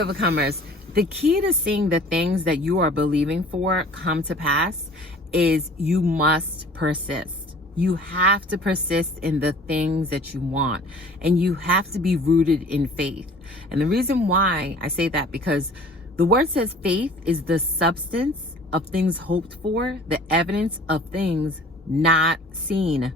Overcomers, the key to seeing the things that you are believing for come to pass is you must persist. You have to persist in the things that you want, and you have to be rooted in faith. And the reason why I say that, because the word says faith is the substance of things hoped for, the evidence of things not seen.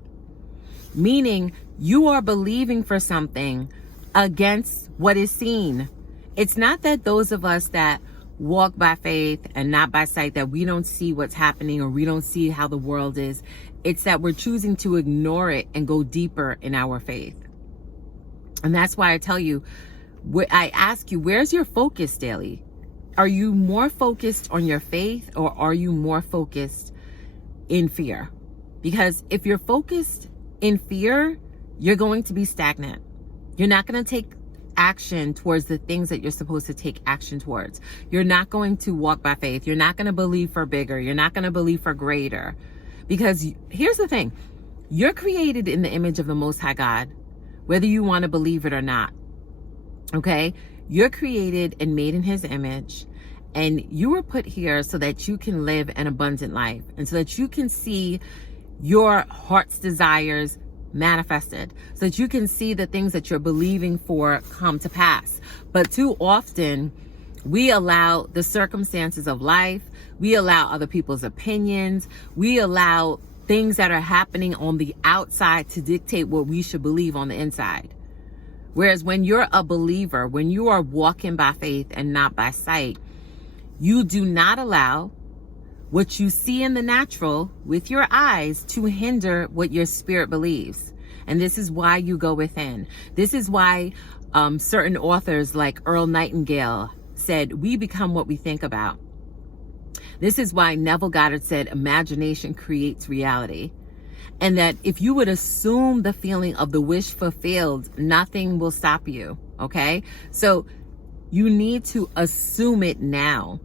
Meaning you are believing for something against what is seen. It's not that those of us that walk by faith and not by sight, that we don't see what's happening or we don't see how the world is. It's that we're choosing to ignore it and go deeper in our faith. And that's why I tell you, I ask you, where's your focus daily? Are you more focused on your faith, or are you more focused in fear? Because if you're focused in fear, you're going to be stagnant. You're not going to take action towards the things that you're supposed to take action towards. You're not going to walk by faith. You're not going to believe for bigger. You're not going to believe for greater. Because here's the thing. You're created in the image of the Most High God, whether you want to believe it or not. Okay? You're created and made in His image, and you were put here so that you can live an abundant life, and so that you can see your heart's desires manifested, so that you can see the things that you're believing for come to pass. But too often we allow the circumstances of life, we allow other people's opinions, we allow things that are happening on the outside to dictate what we should believe on the inside. Whereas when you're a believer, when you are walking by faith and not by sight, you do not allow what you see in the natural with your eyes to hinder what your spirit believes. And this is why you go within. This is why certain authors like Earl Nightingale said, we become what we think about. This is why Neville Goddard said, imagination creates reality. And that if you would assume the feeling of the wish fulfilled, nothing will stop you. Okay? So you need to assume it now.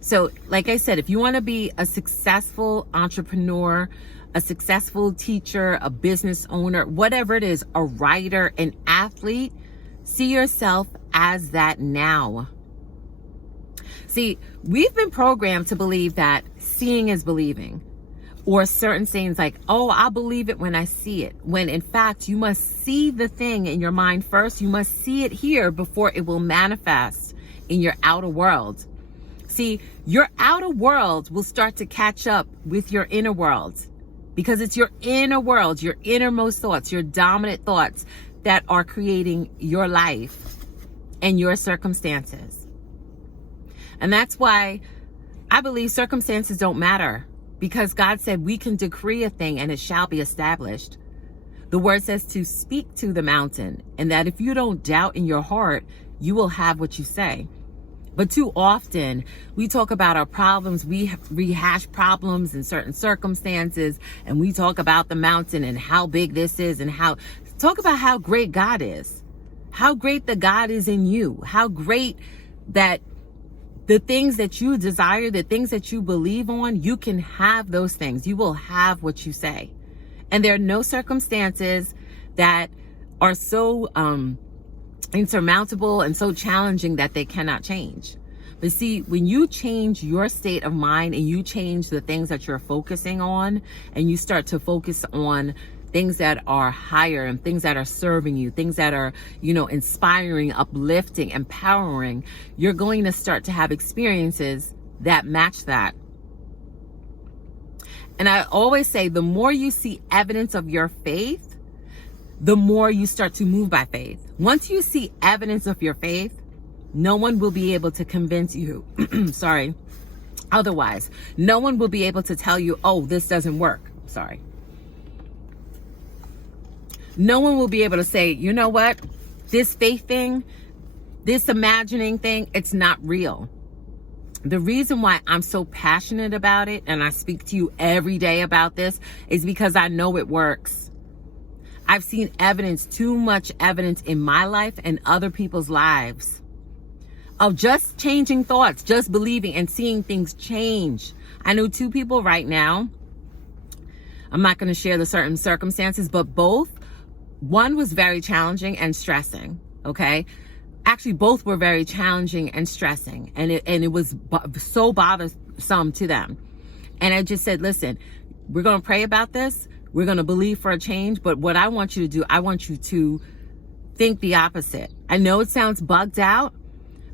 So like I said, if you want to be a successful entrepreneur, a successful teacher, a business owner, whatever it is, a writer, an athlete, see yourself as that now. See, we've been programmed to believe that seeing is believing, or certain sayings like, oh, I'll believe it when I see it. When in fact, you must see the thing in your mind first. You must see it here before it will manifest in your outer world. See, your outer world will start to catch up with your inner world, because it's your inner world, your innermost thoughts, your dominant thoughts that are creating your life and your circumstances. And that's why I believe circumstances don't matter, because God said we can decree a thing and it shall be established. The word says to speak to the mountain, and that if you don't doubt in your heart, you will have what you say. But too often we talk about our problems, we rehash problems in certain circumstances, and we talk about the mountain and how big this is, and talk about how great God is, how great the God is in you, how great that the things that you desire, the things that you believe on, you can have those things. You will have what you say. And there are no circumstances that are so insurmountable and so challenging that they cannot change. But see, when you change your state of mind and you change the things that you're focusing on, and you start to focus on things that are higher and things that are serving you, things that are, inspiring, uplifting, empowering, you're going to start to have experiences that match that. And I always say, the more you see evidence of your faith, the more you start to move by faith. Once you see evidence of your faith, no one will be able to convince you, otherwise. No one will be able to tell you, oh, this doesn't work. No one will be able to say, you know what? This faith thing, this imagining thing, it's not real. The reason why I'm so passionate about it, and I speak to you every day about this, is because I know it works. I've seen evidence, too much evidence in my life and other people's lives, of just changing thoughts, just believing and seeing things change. I know two people right now. I'm not going to share the certain circumstances, but both. One was very challenging and stressing. Okay. Actually, both were very challenging and stressing, and it was so bothersome to them. And I just said, listen, we're going to pray about this. We're going to believe for a change. But what I want you to do, I want you to think the opposite. I know it sounds bugged out,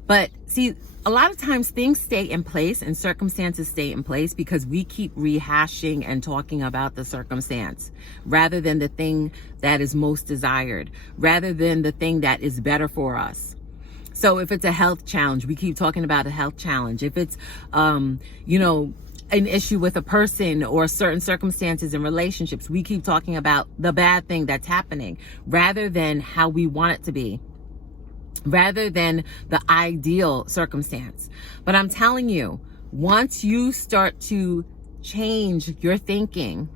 but see, a lot of times things stay in place and circumstances stay in place because we keep rehashing and talking about the circumstance rather than the thing that is most desired, rather than the thing that is better for us. So if it's a health challenge, we keep talking about a health challenge. If it's, an issue with a person or certain circumstances and relationships, we keep talking about the bad thing that's happening rather than how we want it to be, rather than the ideal circumstance. But I'm telling you, once you start to change your thinking,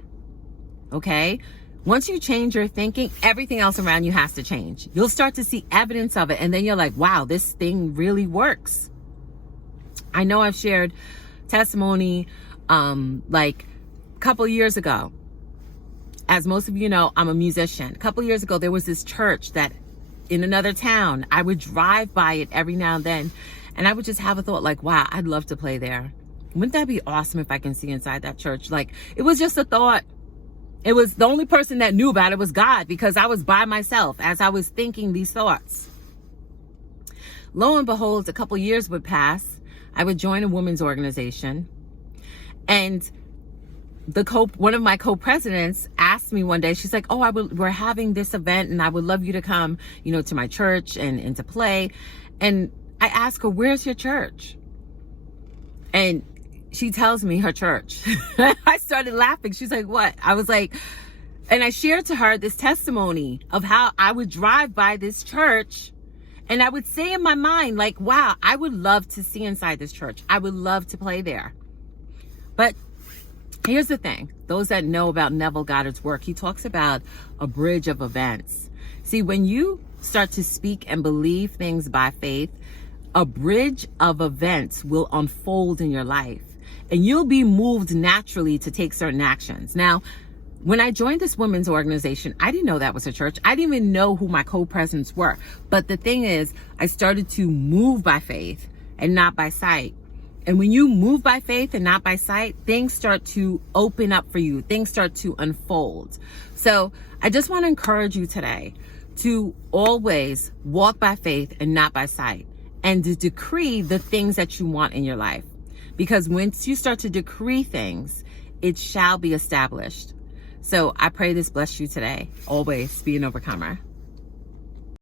okay? Once you change your thinking, everything else around you has to change. You'll start to see evidence of it. And then you're like, wow, this thing really works. I know I've shared testimony like a couple years ago. As most of you know, I'm a musician. A couple years ago, there was this church that in another town, I would drive by it every now and then, and I would just have a thought like, wow, I'd love to play there. Wouldn't that be awesome if I can see inside that church? Like, it was just a thought. It was the only person that knew about it was God, because I was by myself as I was thinking these thoughts. Lo and behold, a couple years would pass. I would join a women's organization, and one of my co-presidents asked me one day, she's like, oh, we're having this event and I would love you to come, to my church and to play. And I asked her, where's your church? And she tells me her church. I started laughing. She's like, what? I was like, and I shared to her this testimony of how I would drive by this church and I would say in my mind, like, wow, I would love to see inside this church. I would love to play there. But here's the thing. Those that know about Neville Goddard's work, he talks about a bridge of events. See, when you start to speak and believe things by faith, a bridge of events will unfold in your life and you'll be moved naturally to take certain actions. Now, when I joined this women's organization, I didn't know that was a church. I didn't even know who my co-presidents were. But the thing is, I started to move by faith and not by sight. And when you move by faith and not by sight, things start to open up for you. Things start to unfold. So I just want to encourage you today to always walk by faith and not by sight, and to decree the things that you want in your life. Because once you start to decree things, it shall be established. So I pray this bless you today. Always be an overcomer.